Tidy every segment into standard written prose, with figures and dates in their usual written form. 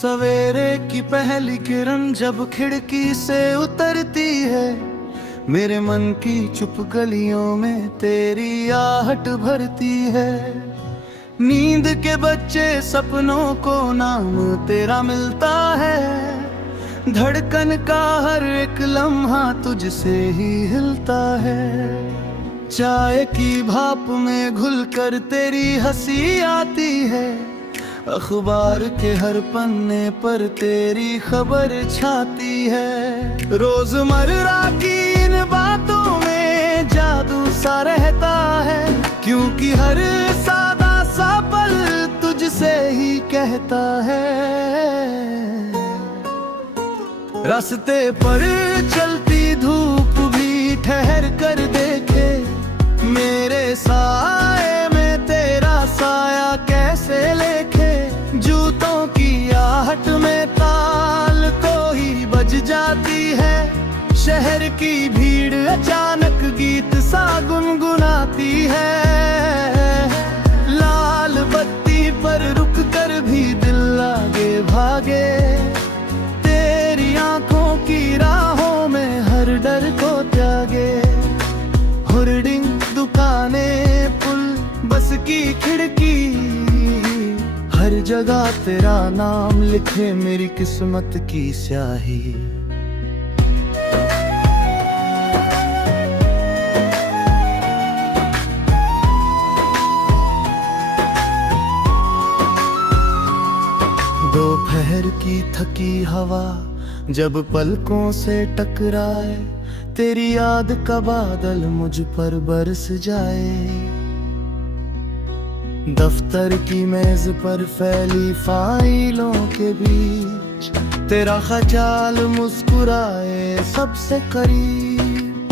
सवेरे की पहली किरण जब खिड़की से उतरती है, मेरे मन की चुप गलियों में तेरी आहट भरती है। नींद के बच्चे सपनों को नाम तेरा मिलता है, धड़कन का हर एक लम्हा तुझसे ही हिलता है। चाय की भाप में घुलकर तेरी हंसी आती है, अखबार के हर पन्ने पर तेरी खबर छाती है। रोजमर्रा की इन बातों में जादू सा रहता है, क्योंकि हर सादा सा पल तुझसे ही कहता है। रास्ते पर चलती धूप भी ठहर कर देखे, मेरे साए में तेरा साया कैसे लेखे। जूतों की आहट में ताल कोई बज जाती है, शहर की भीड़ अचानक गीत सा गुनगुनाती है। लाल बत्ती पर रुक कर भी दिल आगे भागे, तेरी आंखों की राहों में हर डर को त्यागे। होर्डिंग, दुकानें, पुल, बस की खिड़की, हर जगह तेरा नाम लिखे मेरी किस्मत की स्याही। दोपहर की थकी हवा जब पलकों से टकराए, तेरी याद का बादल मुझ पर बरस जाए। दफ्तर की मेज पर फैली फाइलों के बीच तेरा ख्याल मुस्कुराए सबसे करीब।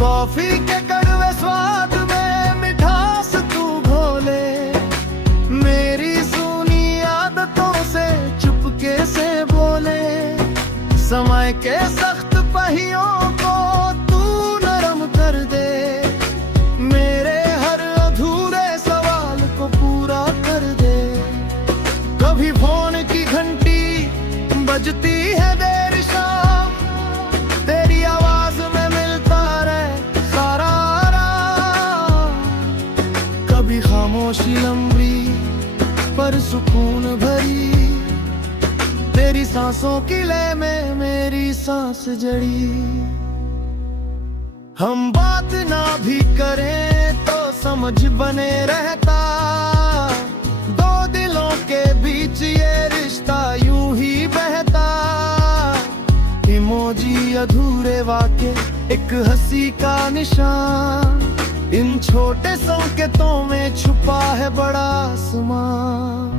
कॉफी के कड़वे स्वाद में मिठास तू घोले, मेरी सुनी आदतों से चुपके से बोले। समय के सख्त पहियों को तू नरम कर दे, मेरे हर अधूरे सवाल को पूरा कर दे। कभी फोन की घंटी बजती है देर शाम, तेरी आवाज में मिलता रहे सारा आराम। कभी खामोशी लंबी पर सुकून भरी, तेरी सांसों की लय में मेरी सांस जड़ी। हम बात ना भी करें तो समझ बने रहता, दो दिलों के बीच ये रिश्ता यूं ही बहता। इमोजी अधूरे वाक्य, एक हंसी का निशान, इन छोटे संकेतों में छुपा है बड़ा आसमान।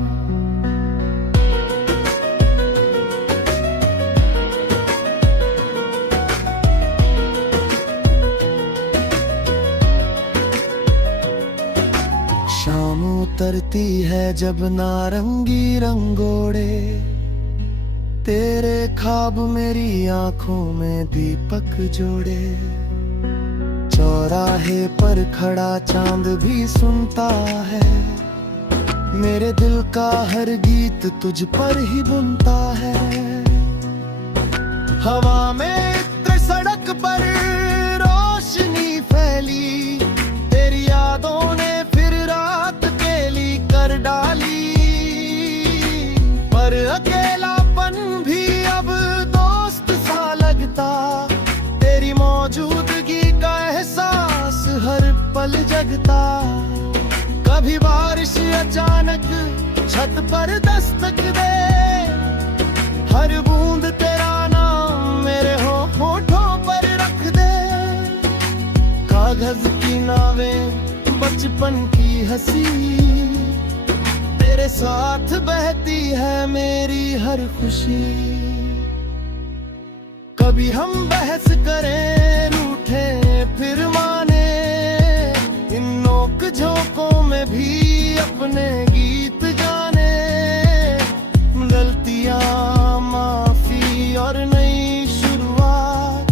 शाम उतरती है जब नारंगी रंगोड़े, तेरे ख्वाब मेरी आंखों में दीपक जोड़े। चौराहे पर खड़ा चांद भी सुनता है, मेरे दिल का हर गीत तुझ पर ही बुनता है। हवा में इत्र सड़क पर रोशनी फैली, तेरी यादों ने डाली। पर अकेलापन भी अब दोस्त सा लगता, तेरी मौजूदगी का एहसास हर पल जगता। कभी बारिश अचानक छत पर दस्तक दे, हर बूंद तेरा नाम मेरे होठों पर रख दे। कागज की नावें, बचपन की हंसी, तेरे साथ बहती है मेरी हर खुशी। कभी हम बहस करें, रूठे फिर माने, इन नोक झोंकों में भी अपने गीत गाने। गलतियां, माफी और नई शुरुआत,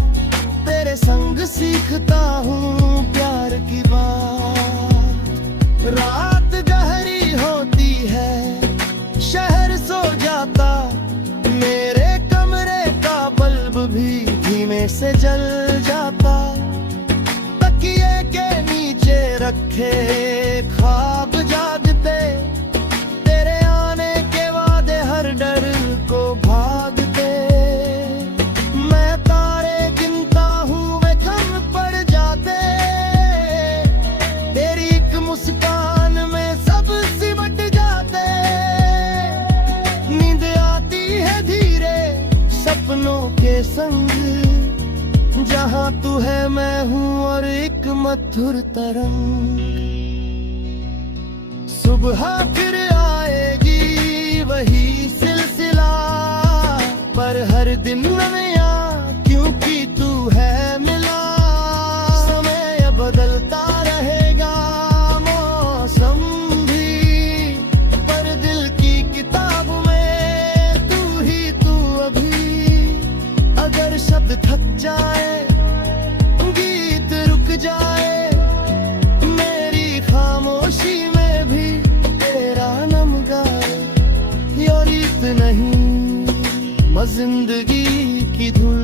तेरे संग सीखता हूँ प्यार की बात। रात गहरी होती है, शहर सो रखे ख्वाब जागते, तेरे आने के वादे हर डर को भागते। मैं तारे गिनता हूँ वे कम पड़ जाते, तेरी एक मुस्कान में सब सिमट जाते। नींद आती है धीरे सपनों के संग, जहाँ तू है मैं हूँ और एक मधुर तरंग। सुबह फिर आएगी वही सिलसिला, पर हर दिन नया क्योंकि तू है मिला। समय बदलता रहेगा मौसम भी, पर दिल की किताब में तू ही तू अभी। अगर शब्द थक जाए गीत रुक जाए, मेरी खामोशी में भी तेरा नाम गाए। ये रीत नहीं मैं जिंदगी की धुन,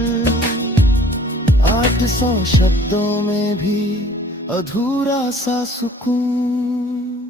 800 शब्दों में भी अधूरा सा सुकून।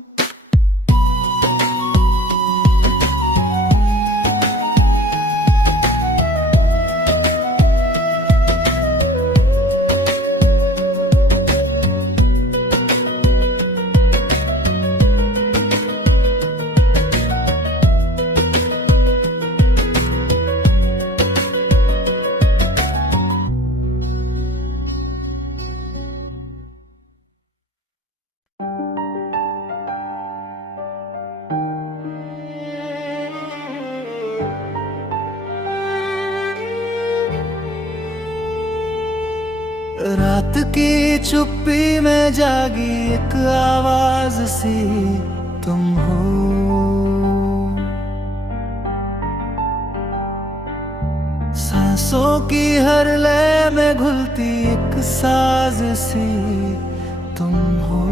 रात की चुप्पी में जागी एक आवाज सी तुम हो। सांसों की हर लय में घुलती एक साज सी तुम हो।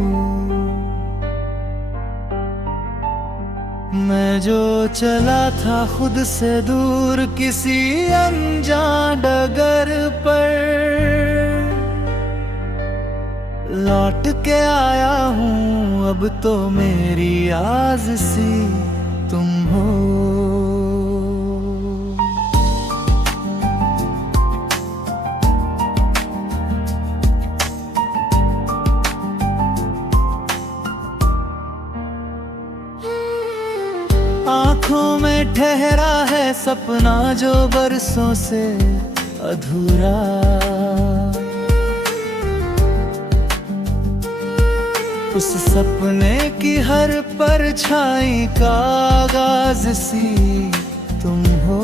मैं जो चला था खुद से दूर किसी अनजान डगर पर, लौट के आया हूँ अब तो मेरी आस सी तुम हो। आँखों में ठहरा है सपना जो बरसों से अधूरा। उस सपने की हर परछाई का आगाज सी तुम हो।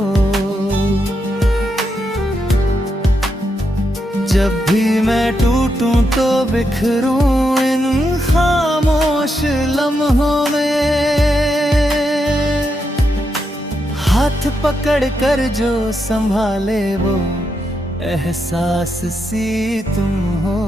जब भी मैं टूटूं तो बिखरूं इन खामोश लम्हों में, हाथ पकड़ कर जो संभाले वो एहसास सी तुम हो।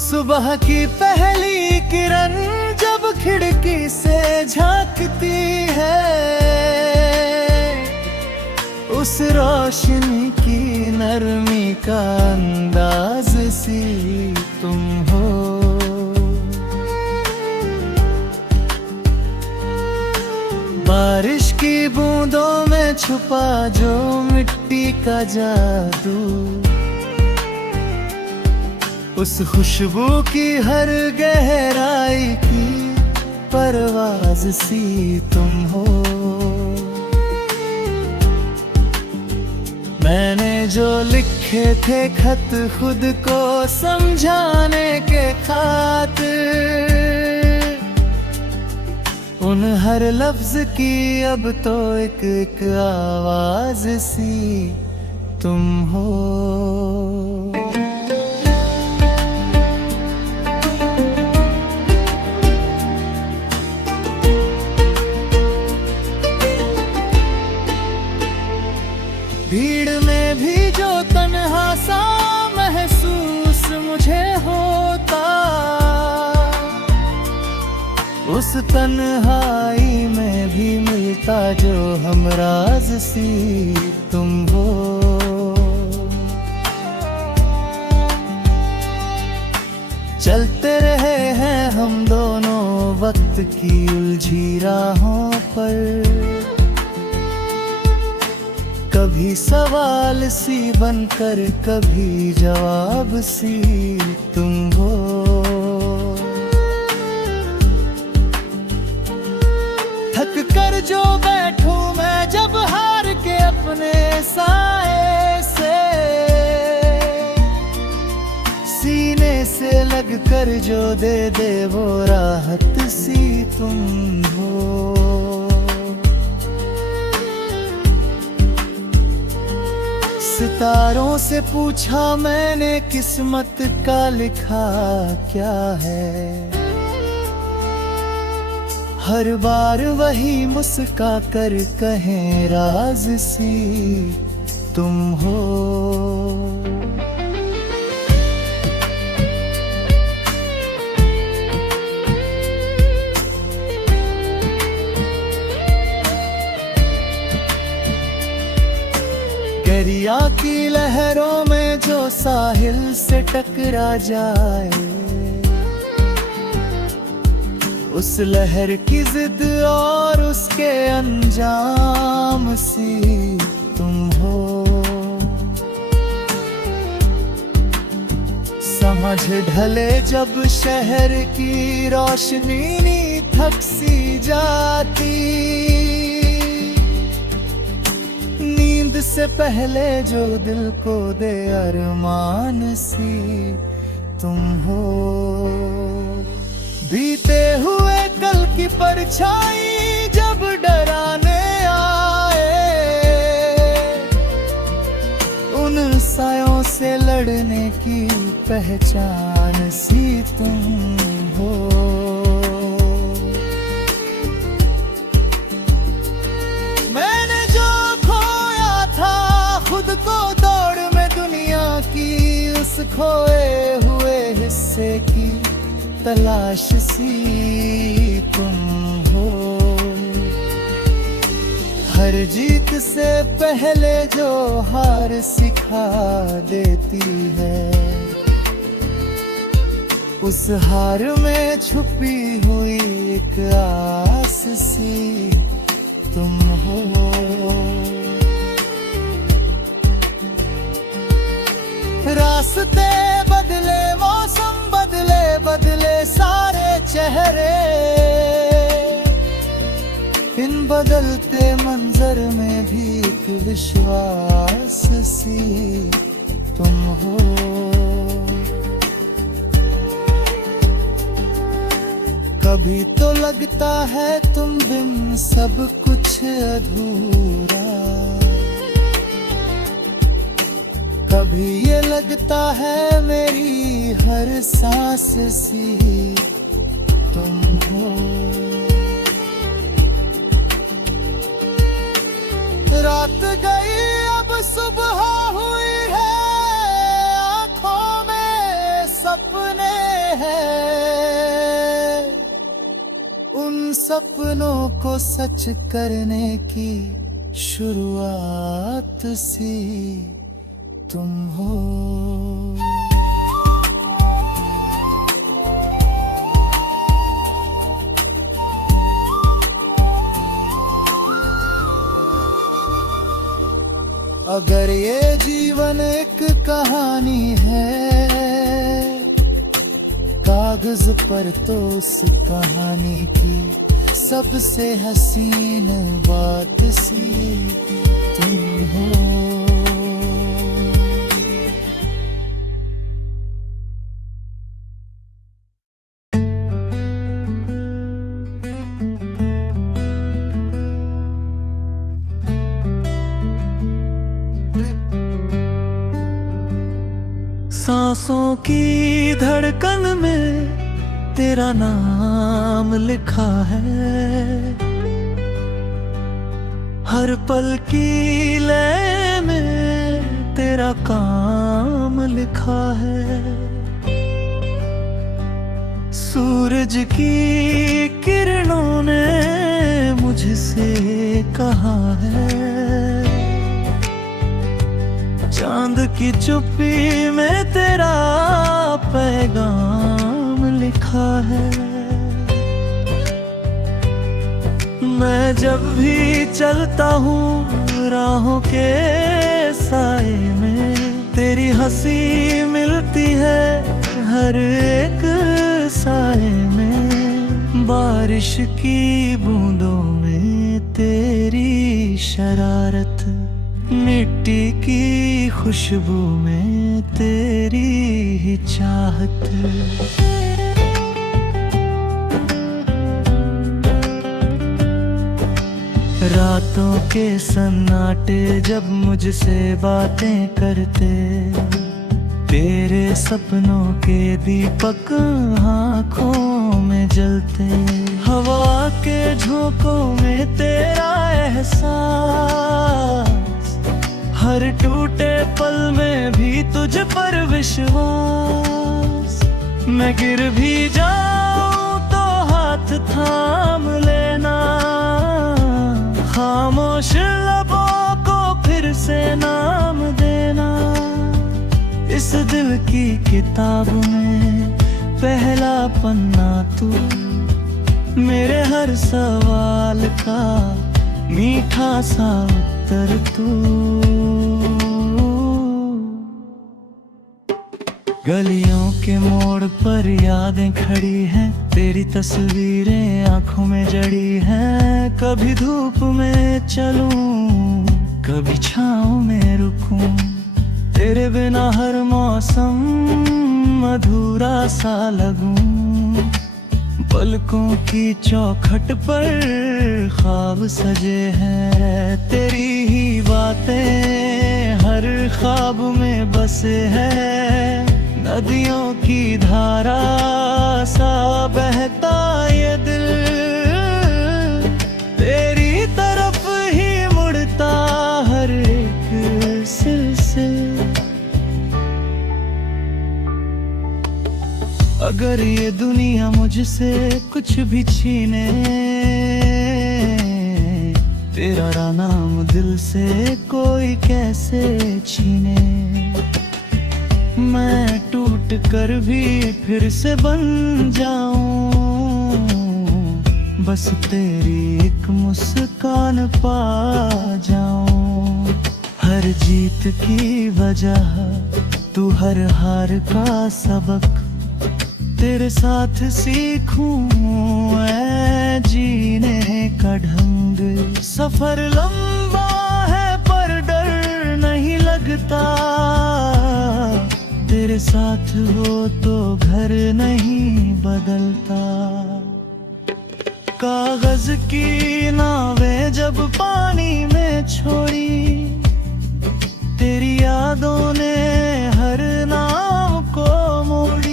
सुबह की पहली किरण जब खिड़की से झांकती है, उस रोशनी की नरमी का अंदाज सी तुम हो। बारिश की बूंदों में छुपा जो मिट्टी का जादू, उस खुशबू की हर गहराई की परवाज सी तुम हो। मैंने जो लिखे थे खत खुद को समझाने के खातिर, उन हर लफ्ज की अब तो एक आवाज सी तुम हो। भीड़ में भी जो तन्हा सा महसूस मुझे होता, उस तन्हाई में भी मिलता जो हमराज सी तुम हो। चलते रहे हैं हम दोनों वक्त की उलझी राहों पर, कभी सवाल सी बनकर कभी जवाब सी तुम हो। थक कर जो बैठूं मैं जब हार के अपने साए से, सीने से लग कर जो दे दे वो राहत सी तुम हो। सितारों से पूछा मैंने किस्मत का लिखा क्या है, हर बार वही मुस्का कर कहें राज सी तुम हो। दरिया की लहरों में जो साहिल से टकरा जाए, उस लहर की जिद और उसके अंजाम सी तुम हो। समझ ढले जब शहर की रोशनी थक सी जाती, नींद से पहले जो दिल को दे अरमान सी तुम हो। बीते हुए कल की परछाई जब डराने आए, उन सायों से लड़ने की पहचान सी तुम हो। मैंने जो खोया था खुद को दौड़ में दुनिया की, उस खोए हुए हिस्से की तलाश सी तुम हो। हर जीत से पहले जो हार सिखा देती है, उस हार में छुपी हुई एक आस सी तुम हो। रास्ते बदले, मौसम बदले, बदले सारे चेहरे, इन बदलते मंजर में भी एक विश्वास सी तुम हो। कभी तो लगता है तुम बिन सब कुछ अधूरा, कभी ये लगता है मेरी हर सांस सी तुम हो। रात गई अब सुबह हुई है, आँखों में सपने हैं, उन सपनों को सच करने की शुरुआत सी तुम हो। अगर ये जीवन एक कहानी है कागज पर, तो उस कहानी की सबसे हसीन बात सी तुम हो। सांसों की धड़कन में तेरा नाम लिखा है, हर पल की लय में तेरा काम लिखा है। सूरज की किरणों ने मुझसे कहा है, चांद की चुप्पी में तेरा पैगाम लिखा है। मैं जब भी चलता हूँ राहों के साए में, तेरी हंसी मिलती है हर एक साए में। बारिश की बूंदों में तेरी शरारत, मिट्टी की खुशबू में तेरी ही चाहत। रातों के सन्नाटे जब मुझसे बातें करते, तेरे सपनों के दीपक आँखों में जलते। हवा के झोंकों में तेरा एहसास, हर टूटे पल में भी तुझ पर विश्वास। मैं गिर भी जाऊं तो हाथ थाम लेना, खामोश लबों को फिर से नाम देना। इस दिल की किताब में पहला पन्ना तू, मेरे हर सवाल का मीठा सा उत्तर तू। गलियों के मोड़ पर यादें खड़ी हैं, तेरी तस्वीरें आंखों में जड़ी हैं। कभी धूप में चलूं, कभी छाँव में रुकूं, तेरे बिना हर मौसम अधूरा सा लगूं। पलकों की चौखट पर ख्वाब सजे हैं, तेरी ही बातें हर ख्वाब में बसे हैं। नदियों की धारा सा बहता ये दिल, तेरी तरफ ही मुड़ता हर एक सिलसिला। अगर ये दुनिया मुझसे कुछ भी छीने, तेरा नाम दिल से कोई कैसे छीने। मैं टूट कर भी फिर से बन जाऊं, बस तेरी एक मुस्कान पा जाऊं। हर जीत की वजह तू, हर हार का सबक तेरे साथ सीखूं मैं जीने का ढंग। सफर लंबा है पर डर नहीं लगता, तेरे साथ हो तो घर नहीं बदलता। कागज की नावें जब पानी में छोड़ी, तेरी यादों ने हर नाव को मोड़ी।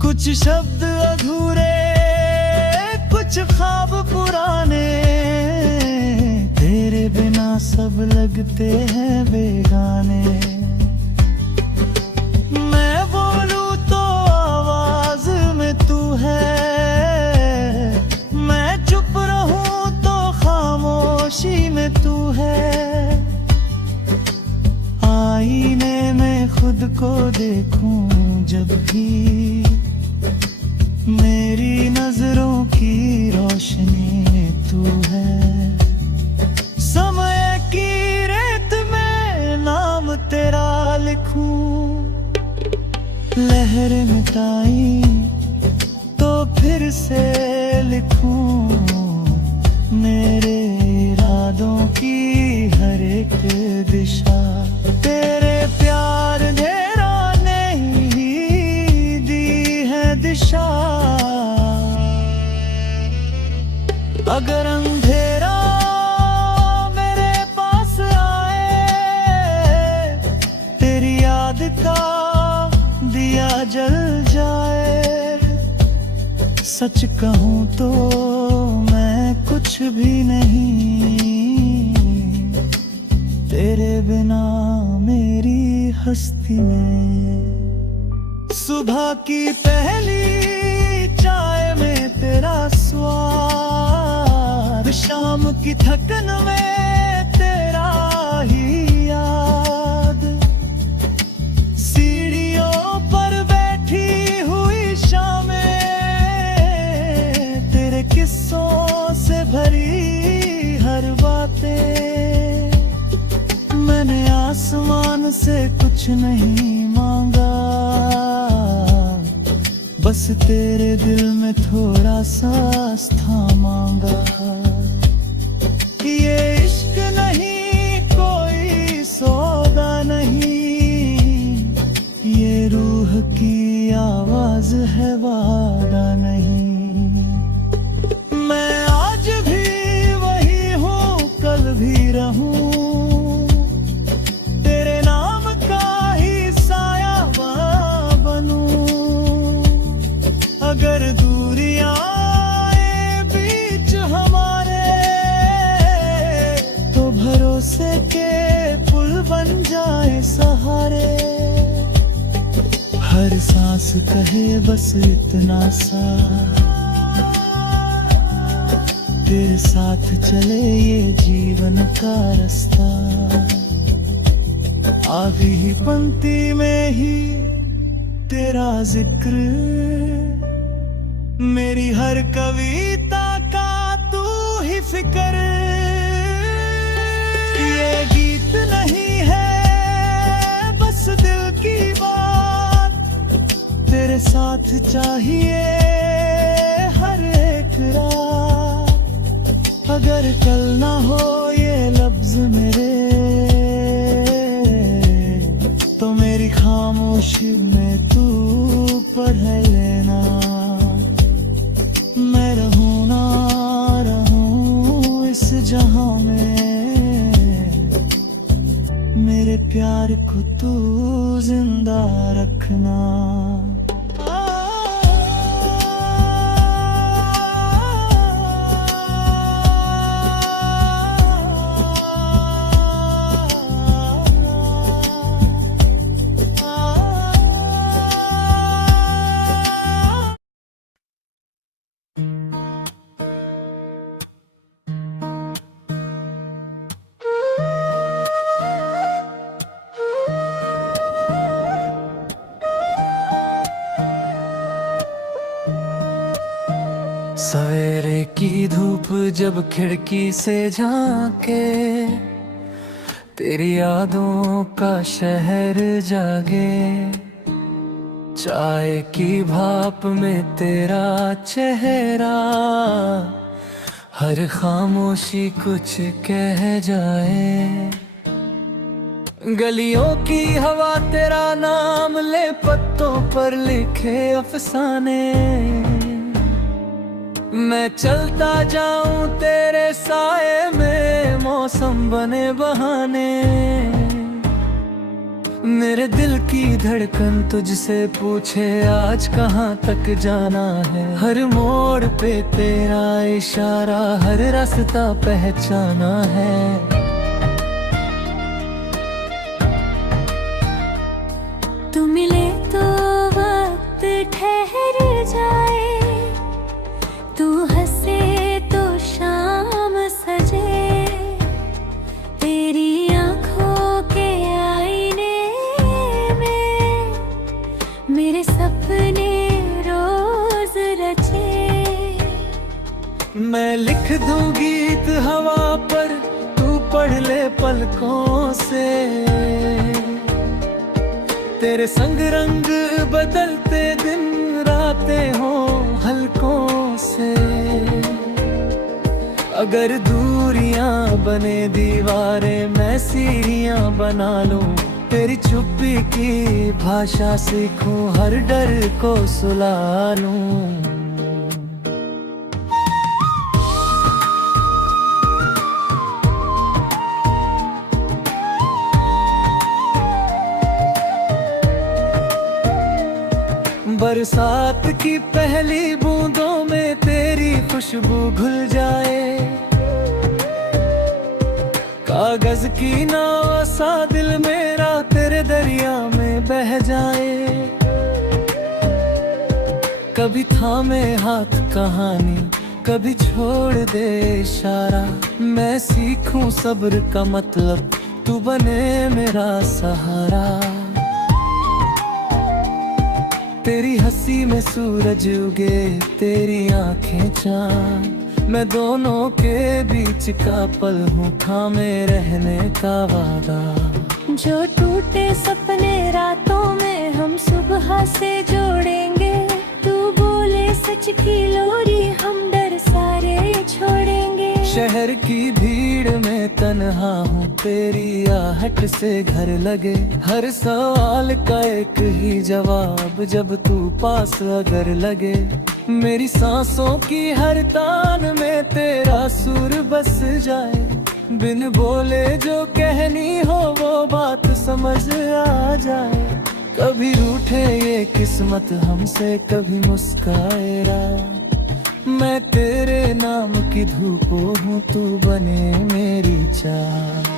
कुछ शब्द अधूरे, कुछ ख्वाब पुराने, तेरे बिना सब लगते हैं बेगाने। मैं बोलूं तो आवाज में तू है, मैं चुप रहूं तो खामोशी में तू है। आईने में खुद को देखूं जब भी, मेरी नजरों की रोशनी तू है। समय की रेत में नाम तेरा लिखूं, लहर मिटाई तो फिर से लिखूं। मेरे इरादों की हर एक दिशा, तेरे प्यार धेरा ने ही दी है दिशा। अगर अंधेरा मेरे पास आए, तेरी याद का दिया जल जाए। सच कहूं तो मैं कुछ भी नहीं, तेरे बिना मेरी हस्ती में सुबह की पहली चाय में तेरा स्वाद, शाम की थकन में तेरा ही याद, सीढ़ियों पर बैठी हुई शामें तेरे किस्सों से भरी हर बातें। मैंने आसमान से कुछ नहीं मांगा, बस तेरे दिल में थोड़ा सा स्थान मांगा। ये इश्क नहीं कोई सौदा नहीं, ये रूह की आवाज है वादा नहीं। मैं आज भी वही हूँ, कल भी रहूँ, तेरे नाम का ही साया बनूं। अगर दूरियां आए बीच हमारे, तो भरोसे के पुल बन जाए सहारे। हर सांस कहे बस इतना सा, तेरे साथ चले ये जीवन का रास्ता। आधी ही पंक्ति में ही तेरा जिक्र, मेरी हर कविता का तू ही फिक्र। ये गीत नहीं है बस दिल की बात, तेरे साथ चाहिए हर एक रात। अगर कल ना हो ये लफ्ज मेरे, तो मेरी खामोशी में तू पढ़ लेना। मैं रहूं ना रहूं इस जहां में, मेरे प्यार को तू जिंदा रखना। सवेरे की धूप जब खिड़की से झांके, तेरी यादों का शहर जागे। चाय की भाप में तेरा चेहरा, हर खामोशी कुछ कह जाए। गलियों की हवा तेरा नाम ले, पत्तों पर लिखे अफसाने। मैं चलता जाऊं तेरे साए में, मौसम बने बहाने। मेरे दिल की धड़कन तुझसे पूछे आज कहाँ तक जाना है। हर मोड़ पे तेरा इशारा, हर रास्ता पहचाना है। तू मिले तो वक्त ठहर जाए, तू हंसे तो शाम सजे। तेरी आँखों के आईने में मेरे सपने रोज रचे। मैं लिख दूं गीत हवा पर, तू पढ़ ले पलकों से। तेरे संग रंग बदलते दिन रातें हो हल्कों से। अगर दूरियां बने दीवारें, मैं सीढ़ियां बना लूं। तेरी चुप्पी की भाषा सीखूं, हर डर को सुला लूं। बरसात की पहली बूंदों में तेरी खुशबू घुल जाए। कागज की नाव सा दिल मेरा तेरे दरिया में बह जाए। कभी थामे हाथ कहानी, कभी छोड़ दे इशारा। मैं सीखूं सब्र का मतलब, तू बने मेरा सहारा। तेरी हंसी में सूरज उगे, तेरी आंखें चांद, मैं दोनों के बीच का पल हूँ, थामे रहने का वादा। जो टूटे सपने रातों में हम सुबह से जोड़ेंगे, तू बोले सच की लोरी, हम डर सारे छोड़ेंगे। शहर की भीड़ में तन्हा हूँ, तेरी आहट से घर लगे। हर सवाल का एक ही जवाब, जब तू पास अगर लगे। मेरी सांसों की हर तान में तेरा सुर बस जाए। बिन बोले जो कहनी हो वो बात समझ आ जाए। कभी रूठे ये किस्मत हमसे, कभी मुस्काए रात। मैं तेरे नाम की धूपों हूँ, तू बने मेरी चाह।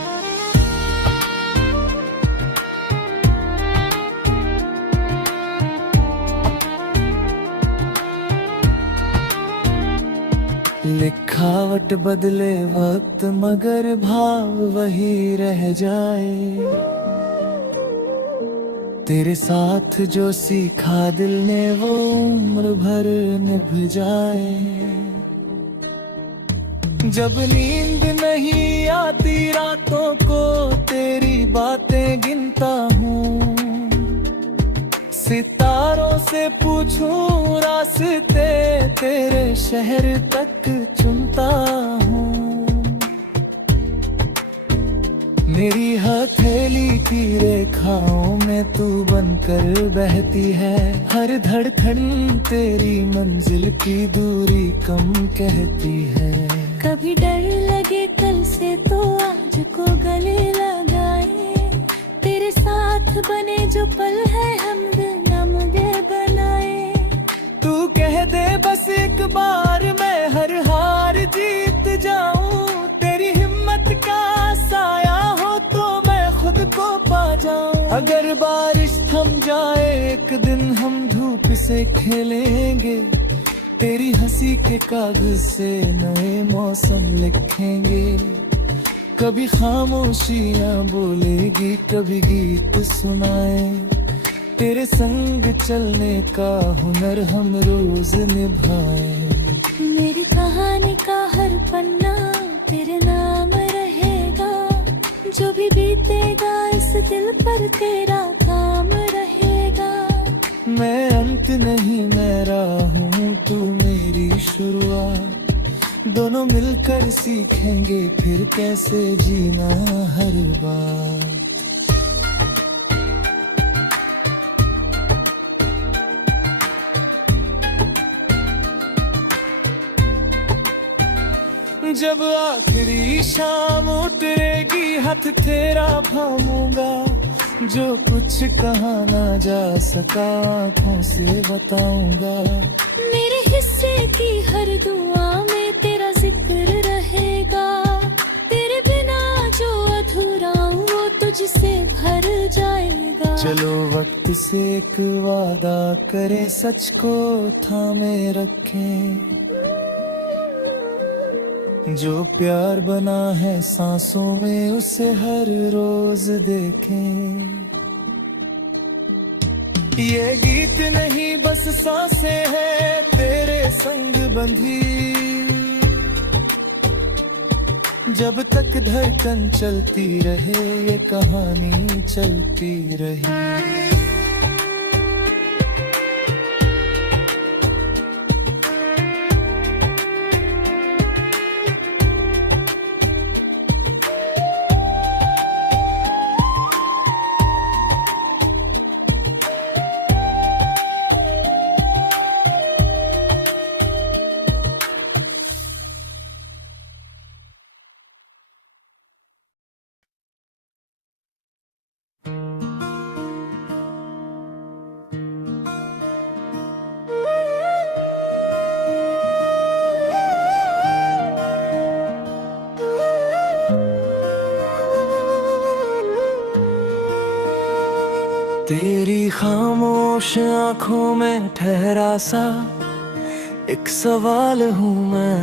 लिखावट बदले वक्त, मगर भाव वही रह जाए। तेरे साथ जो सीखा दिल ने, वो उम्र भर निभ जाए। जब नींद नहीं आती रातों को, तेरी बातें गिनता हूँ। सितारों से पूछूं रास्ते, तेरे शहर तक चुनता हूँ। मेरी हथेली की रेखाओं में तू बनकर बहती है। हर धड़कन तेरी मंजिल की दूरी कम कहती है। कभी डर लगे कल से तो आज को गले लगाए। तेरे साथ बने जो पल है हम न मुझे बनाए। तू कह दे बस एक बार, मैं हर हार जीत जाऊं। तेरी हिम्मत का साया हो तो मैं खुद को पा जाऊं। अगर बारिश थम जाए एक दिन, हम धूप से खेलेंगे। तेरी हंसी के कागज से नए मौसम लिखेंगे। कभी खामोशियां बोलेगी, कभी गीत सुनाए। तेरे संग चलने का हुनर हम रोज निभाए। मेरी कहानी का हर पन्ना तेरे नाम रहेगा। जो भी बीतेगा इस दिल पर तेरा काम रहेगा। मैं अंत नहीं मैं राह हूँ, तू मेरी शुरुआत। दोनों मिलकर सीखेंगे फिर कैसे जीना हर बार। जब आखिरी शाम उतरेगी, हाथ तेरा थामूंगा। जो कुछ कहा ना जा सका आँखों से बताऊंगा। मेरे हिस्से की हर दुआ में तेरा जिक्र रहेगा। तेरे बिना जो अधूरा वो तुझसे भर जाएगा। चलो वक्त से एक वादा करें, सच को थामे रखें। जो प्यार बना है सांसों में, उसे हर रोज देखें। ये गीत नहीं बस सांसें हैं तेरे संग बंधी। जब तक धड़कन चलती रहे, ये कहानी चलती रही। तेरी खामोश आंखों में ठहरा सा एक सवाल हूँ मैं,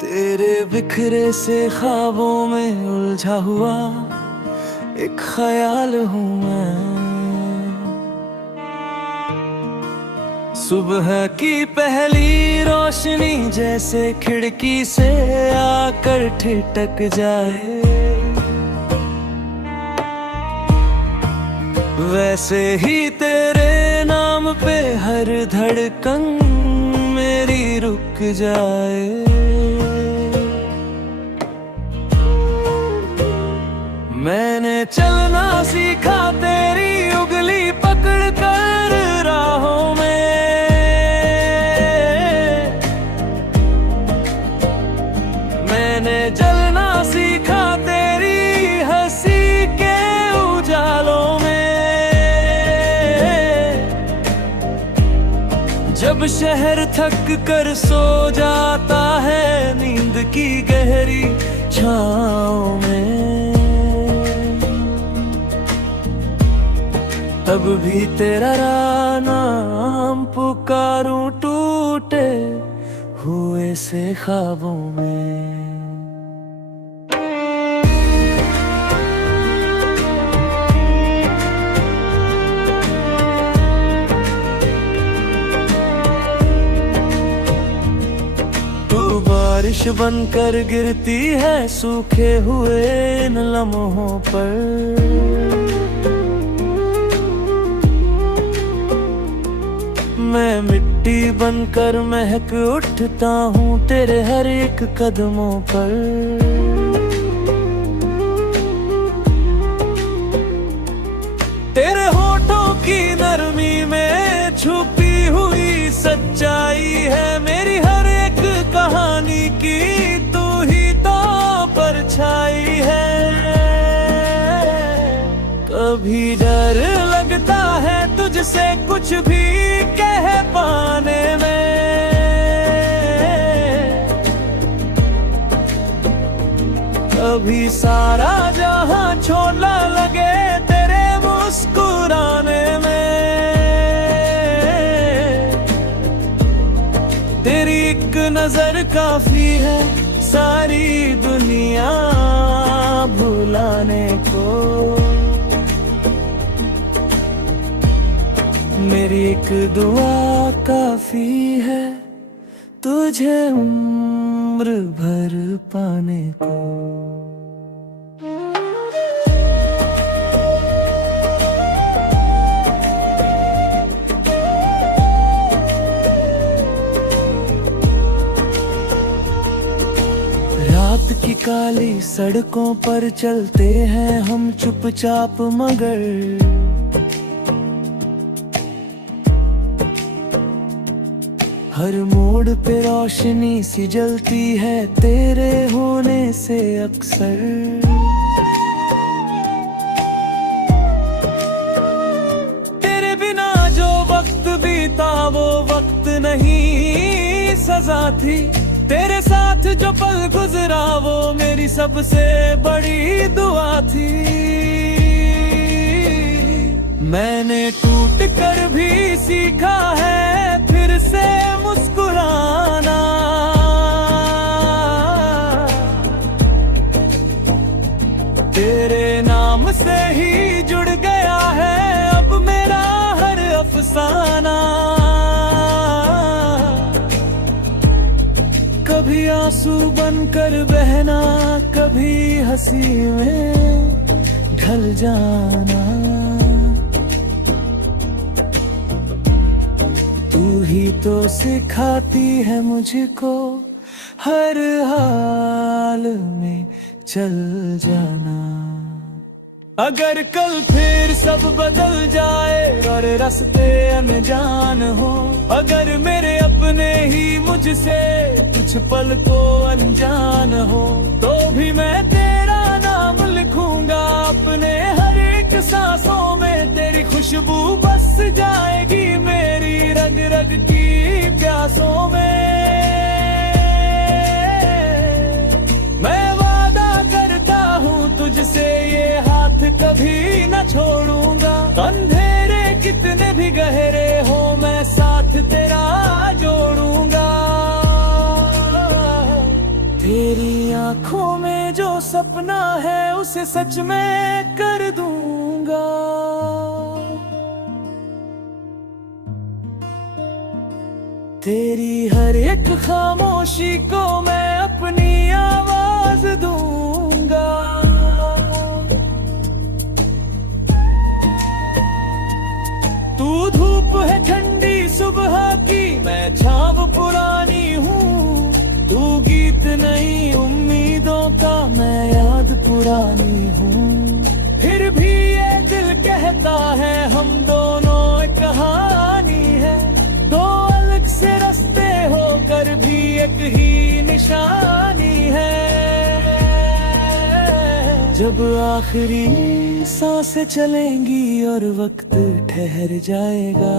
तेरे बिखरे से ख्वाबों में उलझा हुआ एक ख्याल हूँ मैं। सुबह की पहली रोशनी जैसे खिड़की से आकर ठिठक जाए, वैसे ही तेरे नाम पे हर धड़कन मेरी रुक जाए। मैंने चलना सीखा तेरी उंगली पकड़ कर राहों में, मैंने जलना सीखा तेरी हंसी के उजालों में। जब शहर थक कर सो जाता है नींद की गहरी छाँव में, तब भी तेरा नाम पुकारूं टूटे हुए से ख्वाबों में। तू बारिश बनकर गिरती है सूखे हुए इन लम्हों पर, मैं मिट्टी बनकर महक उठता हूँ तेरे हर एक कदमों पर। तेरे होठों की नरमी में छुपी हुई सच्चाई है मेरी हर एक कहानी की, तू ही तो परछाई है। कभी डर लगता है तुझसे कुछ भी कह पाने में, कभी सारा जहां छोड़ना लगे तेरे मुस्कुराने में। तेरी एक नजर काफी है सारी दुनिया भुलाने को, मेरी एक दुआ काफी है तुझे उम्र भर पाने को। रात की काली सड़कों पर चलते हैं हम चुपचाप, मगर हर मोड़ पे रोशनी सी जलती है तेरे होने से अक्सर। तेरे बिना जो वक्त बीता वो वक्त नहीं सजा थी, तेरे साथ जो पल गुजरा वो मेरी सबसे बड़ी दुआ थी। मैंने टूट कर भी सीखा है फिर से मुस्कुराना, तेरे नाम से ही जुड़ गया है अब मेरा हर अफसाना। कभी आंसू बनकर बहना, कभी हंसी में ढल जाना, तू ही तो सिखाती है मुझको हर हाल में चल जाना। अगर कल फिर सब बदल जाए और रास्ते अनजान हो, अगर मेरे अपने ही मुझसे कुछ पल को अनजान हो, तो भी मैं तेरा नाम लिखूंगा अपने हर एक सांसों में। तेरी खुशबू बस जाएगी मेरी रग रग की प्यासों में। मैं वादा करता हूँ तुझसे सपना है उसे सच में कर दूंगा। तेरी हर एक खामोशी को मैं अपनी आवाज दूंगा। तू धूप है ठंडी सुबह की, मैं छाव पुरानी हूँ। तू गीत नहीं उम्मीदों का, मैं याद पुरानी हूँ। फिर भी ये दिल कहता है हम दोनों एक कहानी है। दो अलग से रास्ते होकर भी एक ही निशानी है। जब आखिरी सांसें चलेंगी और वक्त ठहर जाएगा,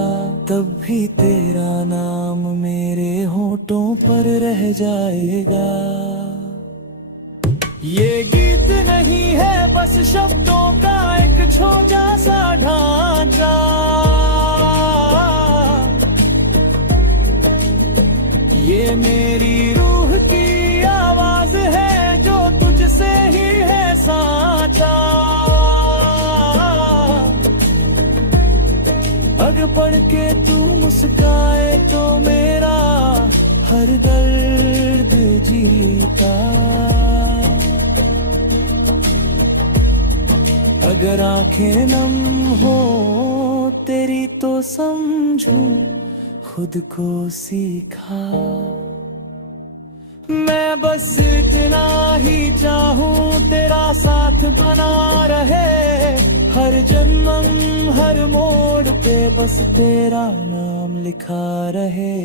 तब भी तेरा नाम मेरे होठों पर रह जाएगा। ये गीत नहीं है बस शब्दों का एक छोटा सा ढांचा। ये मेरी रूह की आवाज है जो तुझसे ही है साचा। अगर पढ़ के तू मुस्काए तो मेरा हर दर्द जीता। अगर आंखें नम हो तेरी तो समझूं खुद को सीखा। मैं बस इतना ही चाहूं तेरा साथ बना रहे। हर जन्म हर मोड़ पे बस तेरा नाम लिखा रहे।